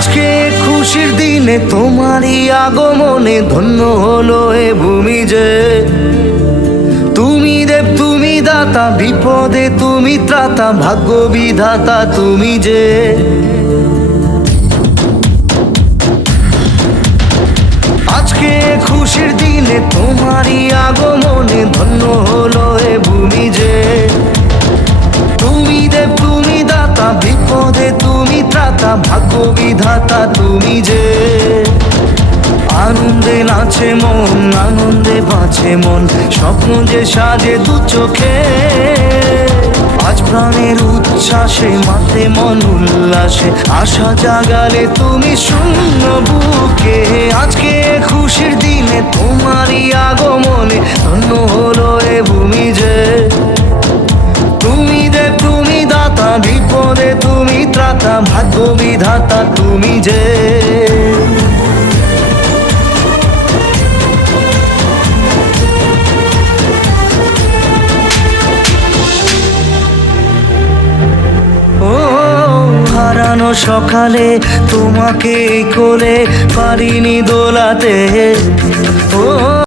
আজকে খুশির দিনে তোমারই আগমনে ধন্য হলো এ ভূমি যে। তুমি দেব তুমি দাতা, বিপদে তুমি ত্রাতা, ভাগ্য বিধাতা তুমি যে। আজকে খুশির দিনে তোমারই আগমনে ধন্য হলো এ ভূমি যে। তুমি দেব তুমি দাতা, বিপদে তুমি ত্রাতা, ভাগ্য বিধাতা তুমি যে। আনন্দে নাচে মন, আনন্দে বাঁচে মন, স্বপ্ন যে সাজে দু চোখে। আজ প্রাণের উচ্ছ্বাসে মাতে মন উল্লাসে, আশা জাগালে তুমি শূন্য বুকে। আজকে খুশির দিনে তোমারই আগমনে ধন্য হলো এ ভূমি যে। তুমি দেব তুমি দাতা, বিপদে তুমি ত্রাতা, ভাগ্য বিধাতা তুমি যে। হারানো সকালে তোমাকে কোলে পারিনি দোলাতে। ও